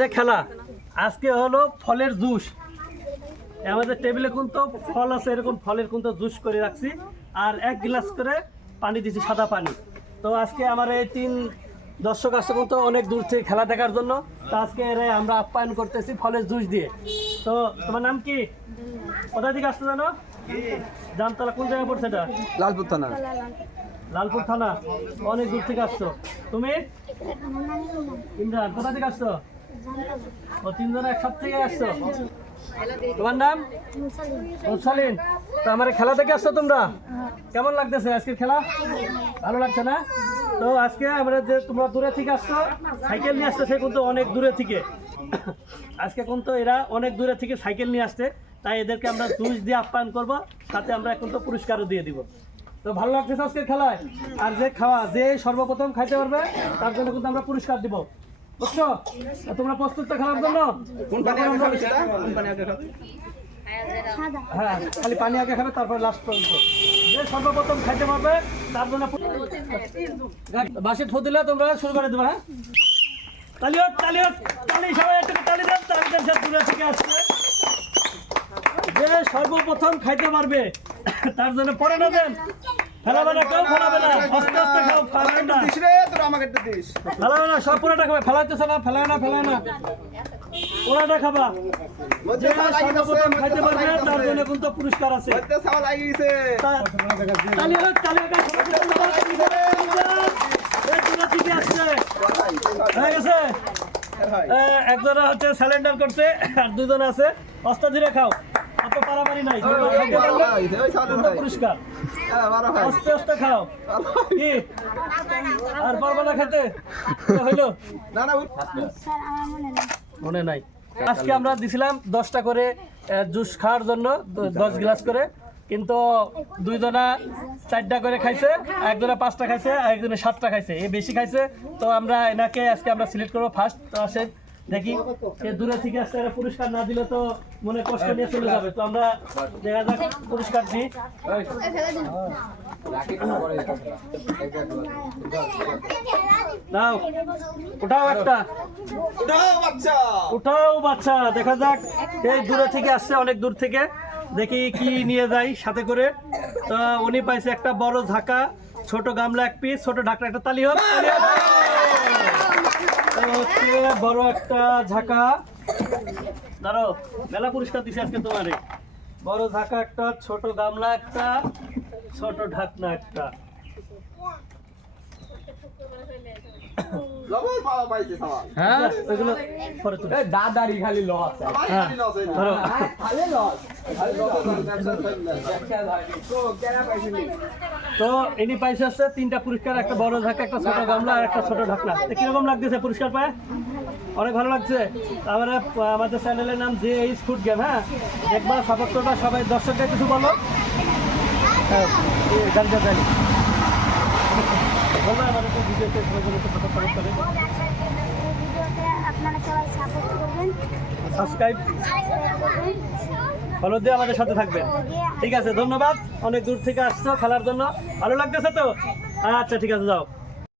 যে খেলা আজকে হলো ফলের জুস। আমাদের টেবিলে কিন্তু ফল আছে এরকম ফলের কিন্তু জুস করে রাখছি। আর এক গ্লাস করে পানি দিছি সাদা পানি। তো আজকে আমার এই তিন দর্শক আসছে কিন্তু অনেক দূর থেকে খেলা দেখার জন্য। তো আজকে এরা আমরা আপ্যায়ন করতেছি ফলের জুস দিয়ে। তো তোমার নাম কি? কোথা থেকে আসছো জানো? জামতলা কোন জায়গায় পড়ছে এটা? লালপুর থানা। লালপুর থানা। অনেক দূর থেকে আসছো। তুমি? ইমরান কোথা থেকে আসছো? তো তো আজকে কিন্তু অনেক দূরে থেকে। আজকে এরা অনেক দূরে থেকে সাইকেল নিয়ে আসছে, তাই এদেরকে আমরা জুস দিয়ে আপ্যায়ন করব সাথে আমরা কিন্তু পুরস্কারও দিয়ে দিব। তো ভালো লাগতেছে আজকের খেলায়। আর যে খাওয়া, যে সর্বপ্রথম খাইতে পারবে, তার জন্য কিন্তু আমরা পুরস্কার দিব। বুঝছ তোমরা প্রস্তুত খেলার জন্য? কোন পানি আগে খাবে সেটা কোন পানি আগে খাবে? হ্যাঁ খালি পানি আগে খাবে তারপরে লাস্ট পর্যন্ত। যে সর্বপ্রথম খাইতে পারবে তার জন্য বাসে ফো দিলে তোমরা শুরু করে দেবে হ্যাঁ? তালি হোক তালি হোক তালি সবাই একটু তালি দেন তালিদের সাথে দূরে থেকে আসছে। যে সর্বপ্রথম খাইতে পারবে তার জন্য পরে না দেন। ফেলাবে না কেউ ফেলাবে না। আস্তে আস্তে খাও ফেলাবে না। দিস রে তোর আমাকে একটা দিস। ফেলাবে না সব পুরোটা খাবে। ফেলাইতেছে না ফেলায় না ফেলায় না। পুরোটা খাবা। খাইতে পারবে তার জন্য কিন্তু পুরস্কার আছে। তালি হোক, আসছে। হয়ে গেছে? একজনে হচ্ছে স্যালেন্ডার করছে আর দুজন আছে। অস্তা ধীরে খাও। অত পারাপারি নাই দুটো খাইতে পারলে ওই সাদা দুটো পুরস্কার। বারো ভাই। আস্তে আস্তে খাও। কি? আর পারবে না খেতে? হইল? না না ওই স্যার আমার মনে নাই। আজকে আমরা দিছিলাম দশটা করে জুস খাওয়ার জন্য দশ গ্লাস করে। কিন্তু দুইজনা চারটা করে খাইছে একজনা পাঁচটা খাইছে আর একজনে সাতটা খাইছে। এ বেশি খাইছে তো আমরা এনাকে আজকে আমরা সিলেক্ট করব ফার্স্ট। তো আসে দেখি, সে দূরে থেকে আসছে এরা পুরস্কার না দিলে তো মনে কষ্ট নিয়ে চলে যাবে। তো আমরা দেখা যাক, পুরস্কার দিই। নাও ওটাও একটা। দাও বাচ্চা, দেখা যাক। এই দূরে থেকে আসছে, অনেক দূর থেকে। দেখি কি নিয়ে যাই সাথে করে। তো উনি পাইছে একটা বড় ঝাঁকা, ছোট গামলা এক পিস ছোট ঢাকনা, একটা তালি। তো হচ্ছে বড় একটা ঝাঁকা। ধরো মেলা পুরস্কার দিছে আজকে তোমারে। বড় ঝাঁকা একটা, ছোট গামলা একটা, ছোট ঢাকনা একটা লবণ পাওয়া পাইছে সাওয়া হ্যাঁ ওইগুলো পরে তুমি দাদারি খালি লস হ্যাঁ। ধরো। খালি লস। ব্যবসা চলবে তো ইনি পাইছে হচ্ছে তিনটা পুরস্কার একটা বড় ঝাঁকা একটা ছোট গামলা আর একটা ছোট ঢাকনা। তো কীরকম লাগতেছে পুরস্কার পায়? অনেক ভালো লাগছে। তারপরে আমাদের চ্যানেলের নাম যে এইচ ফুড গেম হ্যাঁ? একবার সাপোর্ট করবা সবাই দর্শকদের কিছু বলো। হ্যাঁ, সাবস্ক্রাইব ফলো দিয়ে আমাদের সাথে থাকবেন ঠিক আছে, ধন্যবাদ। অনেক দূর থেকে আসছো খেলার জন্য। ভালো লাগতেছে তো? আচ্ছা ঠিক আছে, যাও।